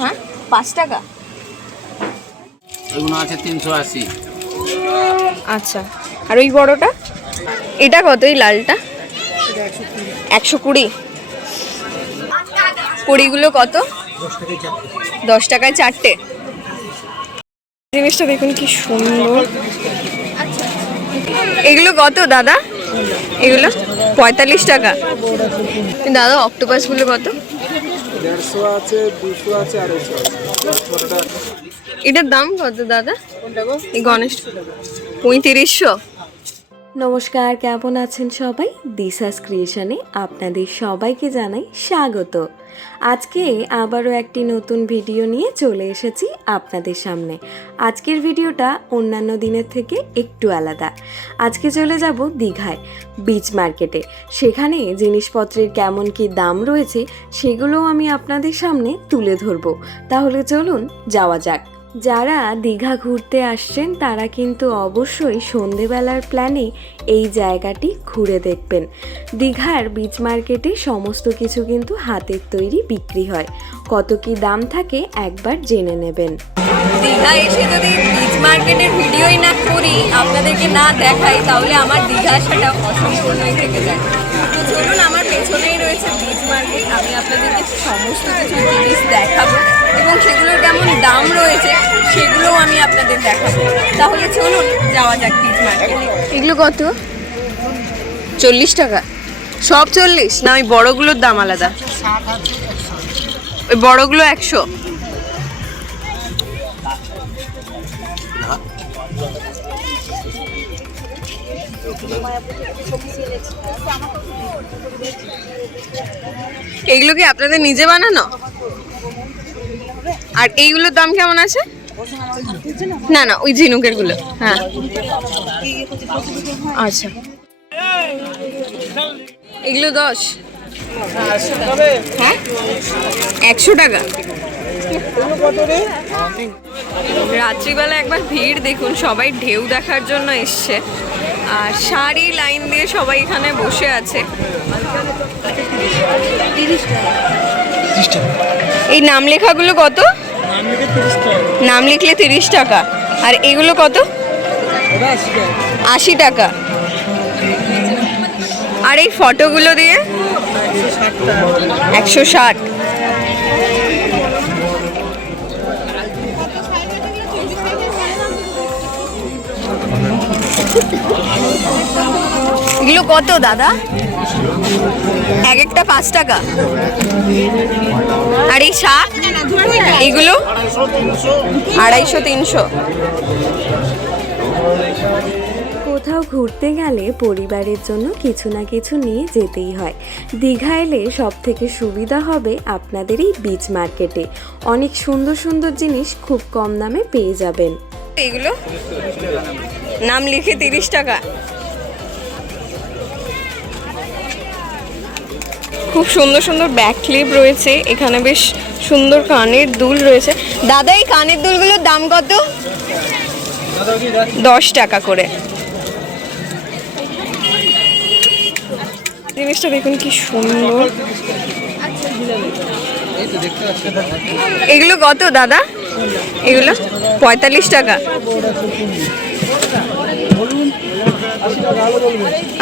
হ্যাঁ 5 টাকা। এগুলো আছে 380। আচ্ছা, আর ওই বড়টা এটা কত? এই লালটা 120। কড়িগুলো কত? 10 টাকায় 4টে। জিনিসটা দেখুন কি সুন্দর। এগুলো কত দাদা? এগুলো 45 টাকা। দাদা অক্টোপাসগুলো কত? 150 আছে, 200 আছে, 250 আছে। এটার দাম কত দাদা? এই গণেশ 3500। নমস্কার, কেমন আছেন সবাই? দিশাস ক্রিয়েশনে আপনাদের সবাইকে জানাই স্বাগত। আজকে আবারও একটি নতুন ভিডিও নিয়ে চলে এসেছি আপনাদের সামনে। আজকের ভিডিওটা অন্যান্য দিনের থেকে একটু আলাদা। আজকে চলে যাব দীঘায় বিচ মার্কেটে। সেখানে জিনিসপত্রের কেমন কি দাম রয়েছে সেগুলোও আমি আপনাদের সামনে তুলে ধরবো। তাহলে চলুন যাওয়া যাক। যারা দীঘা ঘুরতে আসছেন তারা কিন্তু অবশ্যই সন্ধেবেলার প্ল্যানে এই জায়গাটি ঘুরে দেখবেন। দীঘার বিচ মার্কেটে সমস্ত কিছু কিন্তু হাতের তৈরি বিক্রি হয়। কত কি দাম থাকে একবার জেনে নেবেন। দীঘা এসে যদি বিচ মার্কেটের ভিডিওই না করি, আপনাদেরকে না দেখাই, তাহলে আমার দীঘা আসাটা অসম্পূর্ণই থেকে যায়। তো চলুন, আমার পেছনেই রয়েছে বিচ মার্কেট। আমি আপনাদেরকে সমস্ত কিছু জিনিস দেখাবো এবং সেগুলোর কেমন দাম রয়েছে সেগুলোও আমি আপনাদের দেখাবো। তাহলে চলুন যাওয়া যাক বিচ মার্কেটে। এগুলো কত? 40 টাকা সব? 40 না, ওই বড়গুলোর দাম আলাদা? ওই বড়গুলো 100। এগুলো কি আপনাদের নিজে বানানো? আর এইগুলোর দাম কেমন আছে? না না, ওই ঝিনুকের গুলো। হ্যাঁ আচ্ছা, এগুলো 10। হ্যাঁ 100 টাকা। রাত্রিবেলা একবার ভিড় দেখুন, সবাই ঢেউ দেখার জন্য এসছে আর সারি লাইন দিয়ে সবাই এখানে বসে আছে। এই নাম লেখাগুলো কত? নাম লিখলে 30 টাকা। আর এগুলো কত? 80 টাকা। আর এই ফটোগুলো দিয়ে 160। এগুলো কত দাদা? এক একটা 5 টাকা। আর এই শাক এগুলো 250 300। কোথাও ঘুরতে গেলে পরিবারের জন্য কিছু না কিছু নিয়ে যেতেই হয়। দীঘা এলে সব থেকে সুবিধা হবে আপনাদের এই বিচ মার্কেটে। অনেক সুন্দর সুন্দর জিনিস খুব কম দামে পেয়ে যাবেন। এগুলো নাম লিখে 30 টাকা। খুব সুন্দর সুন্দর ব্যাক ক্লিপ রয়েছে এখানে, বেশ সুন্দর কানের দুল রয়েছে। দাদা এই কানের দুলগুলোর দাম কত? 10 টাকা করে। জিনিসটা দেখুন কি সুন্দর। এগুলো কত দাদা? এগুলো 45 টাকা।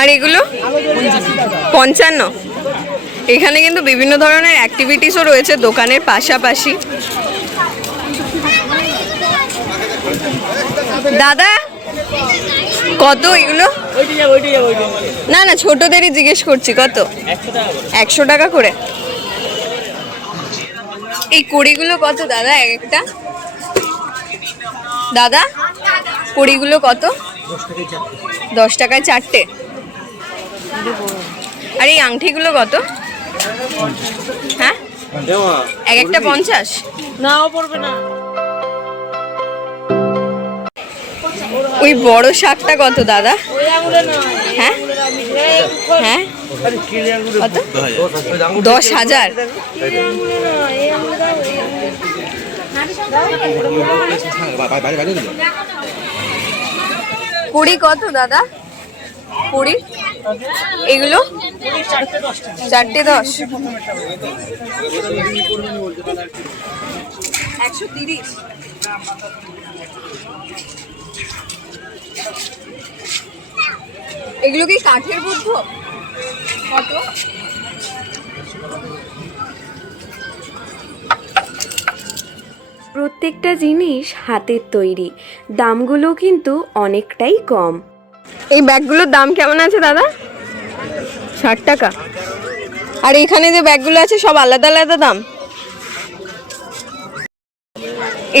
আর এগুলো 55। এখানে কিন্তু বিভিন্ন ধরনের অ্যাক্টিভিটিসও রয়েছে দোকানের পাশাপাশি। দাদা কত এগুলো? না না, ছোটদেরই জিজ্ঞেস করছি কত? 100 টাকা করে। এই কড়িগুলো কত দাদা এক একটা? দাদা কড়িগুলো কত? 10 টাকায় 4টে। আর এই আংটিগুলো কত? হ্যাঁ এক একটা 50? নাও পড়বে না। ওই বড় শাকটা কত দাদা? হ্যাঁ হ্যাঁ কত? 10,000। কুড়ি কত দাদা? কুড়ি। এগুলো 4টে 10। 130। এগুলো কি কাঠের বুদ্ধ? কত? প্রত্যেকটা জিনিস হাতের তৈরি, দামগুলো কিন্তু অনেকটাই কম। এই ব্যাগগুলোর দাম কেমন আছে দাদা? 60 টাকা। আর এখানে যে ব্যাগগুলো আছে সব আলাদা আলাদা দাম।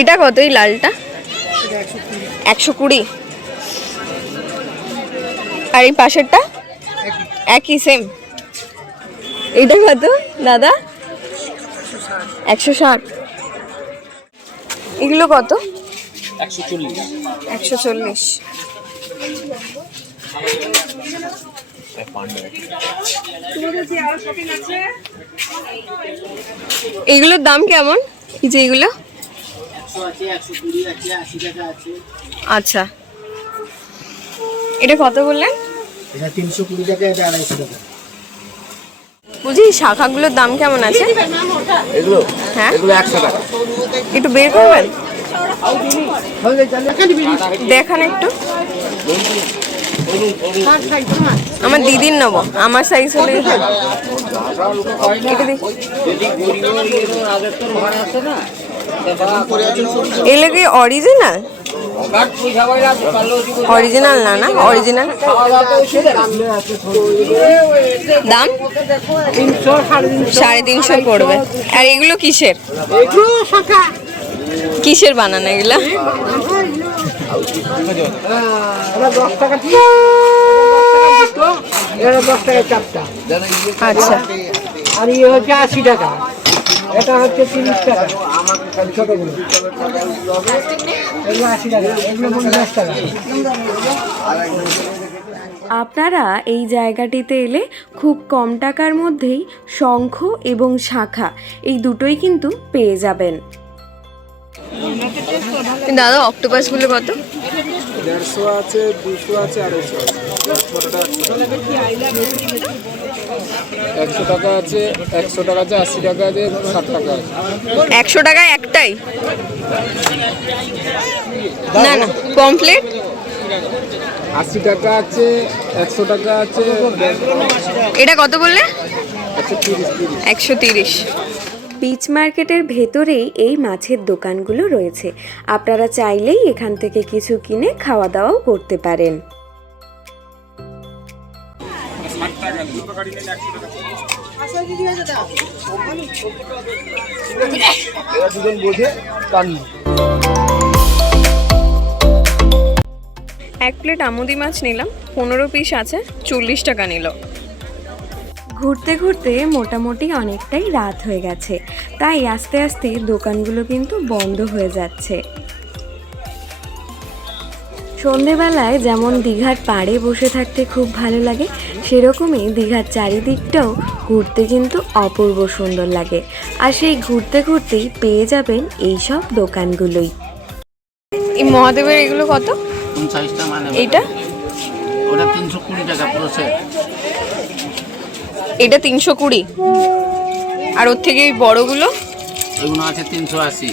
এটা কত এই লালটা? 120। আর এই পাশেরটা একই সেম। এটা কত দাদা? 160। এগুলো কত? 140। এইগুলোর দাম কেমন? এই যে এগুলো? আচ্ছা, এটা কত বললেন? এটা 320 টাকা, এটা 250 টাকা। বলছি শাখাগুলোর দাম কেমন আছে? এগুলো হ্যাঁ, এগুলো 100 টাকা। একটু বের করবেন, দেখান একটু। আমার দিদির নেবো, আমার সাইজ হলে এটা দেখি। এগুলো কি অরিজিনাল? অরিজিনাল না, না অরিজিনাল। দাম 350 পড়বে। আর এগুলো কিসের? কিসের বানানো এগুলা? আচ্ছা, আর ইয়ে হচ্ছে 80 টাকা, এটা হচ্ছে 30 টাকা। ছোটগুলো এগুলো 80 টাকা, এগুলো 50 টাকা। আপনারা এই জায়গাটিতে এলে খুব কম টাকার মধ্যেই শঙ্খ এবং শাখা এই দুটোই কিন্তু পেয়ে যাবেন। দাদা অক্টোপাসগুলো কত? 150 আছে, 200 আছে, 250 আছে। বড়টা 100 টাকা আছে, 100 টাকা আছে, 80 টাকা আছে, 60 টাকা আছে। 100 টাকায় একটাই? না না, কমপ্লিট 80 টাকা আছে, 100 টাকা আছে। এটা কত বললে? 130। 130। বিচ মার্কেটের ভেতরেই এই মাছের দোকানগুলো রয়েছে, আপনারা চাইলেই এখান থেকে কিছু কিনে খাওয়া দাওয়াও করতে পারেন। এক প্লেট আমুদি মাছ নিলাম, 15 পিস আছে, 40 টাকা নিল। ঘুরতে ঘুরতে মোটামুটি অনেকটাই রাত হয়ে গেছে, তাই আস্তে আস্তে দোকানগুলো কিন্তু বন্ধ হয়ে যাচ্ছে। সন্ধেবেলায় যেমন দীঘার পাড়ে বসে থাকতে খুব ভালো লাগে, সেরকমই দীঘার চারিদিকটাও ঘুরতে কিন্তু অপূর্ব সুন্দর লাগে। আর সেই ঘুরতে ঘুরতেই পেয়ে যাবেন এই সব দোকানগুলোই। এই মহাদেবের এগুলো কত? 50 টাকা মানে এইটা? ওটা 320 টাকা পুরো সেট। এটা 320। আর ওর থেকে ওই বড়গুলো? এগুলো আছে 380।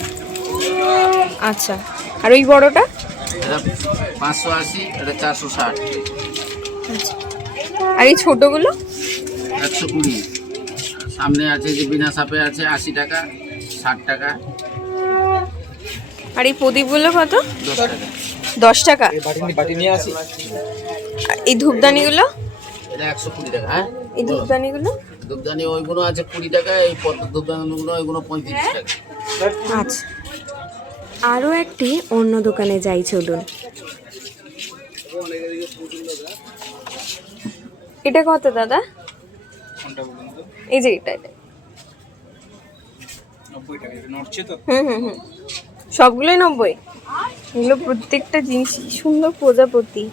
আচ্ছা, আর ওই বড়টা? এটা 580, এটা 460। আচ্ছা, আর এই ছোটগুলো? 120। সামনে আছে যে বিনা সাপে আছে 80 টাকা, 60 টাকা। আর এই প্রদীপগুলো কত? 10 টাকা। 10 টাকা। বাটি নিয়ে আসি। আর এই ধূপদানিগুলো? এটা 120 টাকা। হ্যাঁ, এই ধূপদানিগুলো? ধূপদানি ওইগুলো আছে 20 টাকা, এই পদ্ম ধূপদানিগুলো ওইগুলো 35 টাকা। আচ্ছা, আরও একটি অন্য দোকানে যাই চলুন। এটা কত দাদা? এই যে এটা 90 টাকা নড়ছে তো। হুম, সবগুলোই 90। এগুলো প্রত্যেকটা জিনিস সুন্দর প্রজাপতি।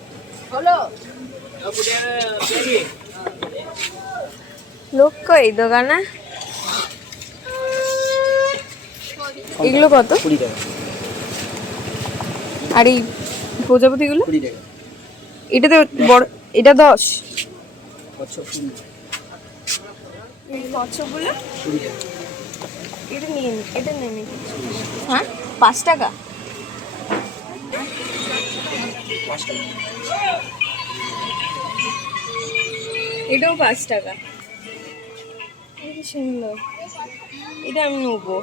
লোক কই দোকানে? এগুলো কত? 20 টাকা। আর এই প্রজাপতিগুলো? 20 টাকা। এটাতে বড়, এটা 10। কচ্ছপ 20 এই কচ্ছপগুলো? 20 টাকা। এটা নিয়ে নি, এটা নিয়ে নি। হ্যাঁ 5 টাকা। এটাও 5 টাকা। কি সুন্দর, এটা আমি নেবো।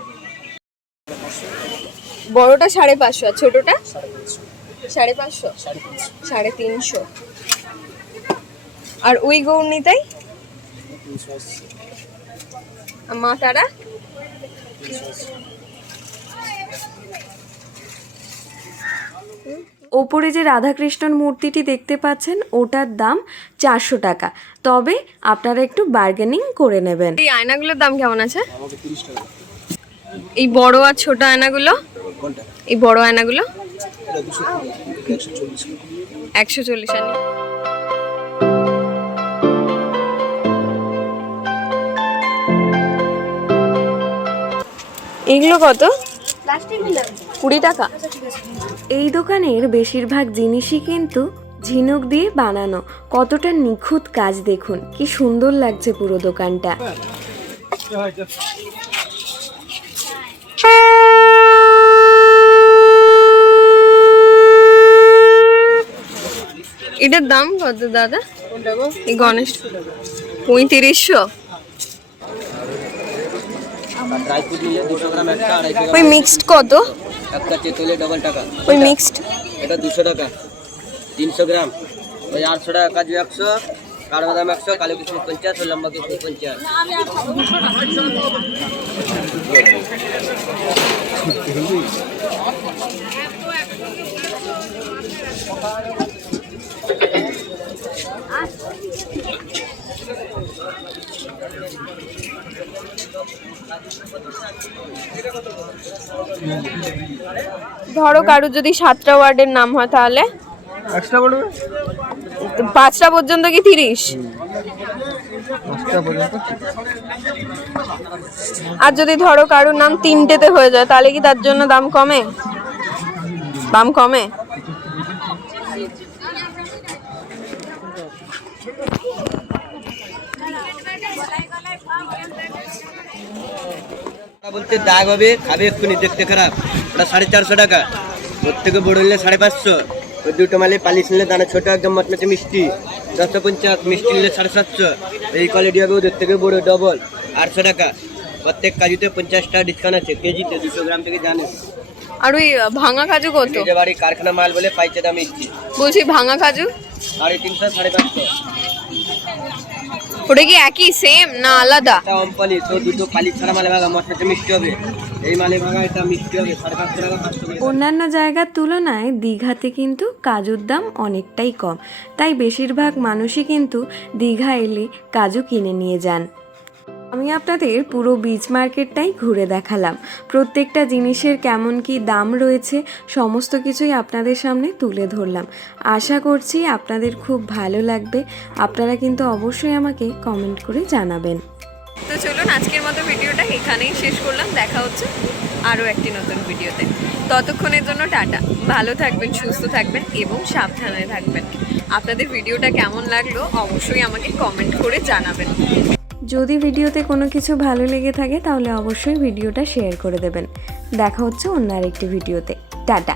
বড়টা 550 আর ছোটটা 550, 350। আর ওই গৌরনীতাই মা তারা ওপরে যে রাধাকৃষ্ণন মূর্তিটি দেখতে পাচ্ছেন ওটার দাম 400 টাকা, তবে আপনারা একটু বার্গেনিং করে নেবেন। এই আয়নাগুলোর দাম কেমন আছে? এই বড় আর ছোট আয়নাগুলো, এই বড় আয়নাগুলো 140 আনি। এগুলো কত? 20 টাকা। এই দোকানের বেশিরভাগ জিনিসই কিন্তু ঝিনুক দিয়ে বানানো। কতটা নিখুঁত কাজ দেখুন, কি সুন্দর লাগছে পুরো দোকানটা। এটার দাম কত দাদা? এই গণেশ 3500। ওই মিক্সড কত? একটা তেঁতুলে ডবল টাকা, ওই মিক্সড এটা 200 টাকা 300 গ্রাম। ওই 800 টাকা কাজু 100, কাঠবাদাম 100, কালো কিশমিশ 50, ও লম্বা কিশমিশ 50। ধরো কারো যদি 7টা ওয়ার্ডের নাম হয় তাহলে এক্সট্রা পড়বে 5টা পর্যন্ত কি 30? আর যদি ধরো কারোর নাম 3টেতে হয়ে যায় তাহলে কি তার জন্য দাম কমে? দাম কমে? বলতে দাগ হবে, খাবে এক্ষুনি, দেখতে খারাপ। ওটা 450 টাকা। ওর থেকে বড় নিলে 550। ওই দুটো মালে পালিশ নিলে দানা ছোট একদম মচমচে মিষ্টি 1050, মিষ্টি নিলে 750। এই কোয়ালিটি হবে ওদের থেকে বড় ডবল 800 টাকা। প্রত্যেক কাজুতে 50 টাকা ডিসকাউন্ট আছে, কেজিতে 200 গ্রাম থেকে জানেন। আর ওই ভাঙা কাজু কত? নিজে বাড়ি কারখানা মাল বলে পাইচে দামে ইচ্ছি। বলছি ভাঙা কাজু 350, 550। ওটা কি একই সেম না আলাদা? এটা অম্পালি, তো দুটো পালিশ ছাড়া মালে ভাগা মচমচে মিষ্টি হবে। এই মালে ভাগা এটা মিষ্টি হবে 550 টাকা, 500 টাকা। অন্যান্য জায়গার তুলনায় দীঘাতে কিন্তু কাজুর দাম অনেকটাই কম, তাই বেশিরভাগ মানুষই কিন্তু দীঘা এলে কাজু কিনে নিয়ে যান। আমি আপনাদের পুরো বিচ মার্কেটটাই ঘুরে দেখালাম। প্রত্যেকটা জিনিসের কেমন কি দাম রয়েছে সমস্ত কিছুই আপনাদের সামনে তুলে ধরলাম। আশা করছি আপনাদের খুব ভালো লাগবে। আপনারা কিন্তু অবশ্যই আমাকে কমেন্ট করে জানাবেন। তো চলুন আজকের মতো ভিডিওটা এখানেই শেষ করলাম। দেখা হচ্ছে আরও একটি নতুন ভিডিওতে। ততক্ষণের জন্য টাটা। ভালো থাকবেন, সুস্থ থাকবেন এবং সাবধানে থাকবেন। আপনাদের ভিডিওটা কেমন লাগলো অবশ্যই আমাকে কমেন্ট করে জানাবেন। যদি ভিডিওতে কোনো কিছু ভালো লেগে থাকে তাহলে অবশ্যই ভিডিওটা শেয়ার করে দেবেন। দেখা হচ্ছে অন্য আরেকটি ভিডিওতে। টাটা।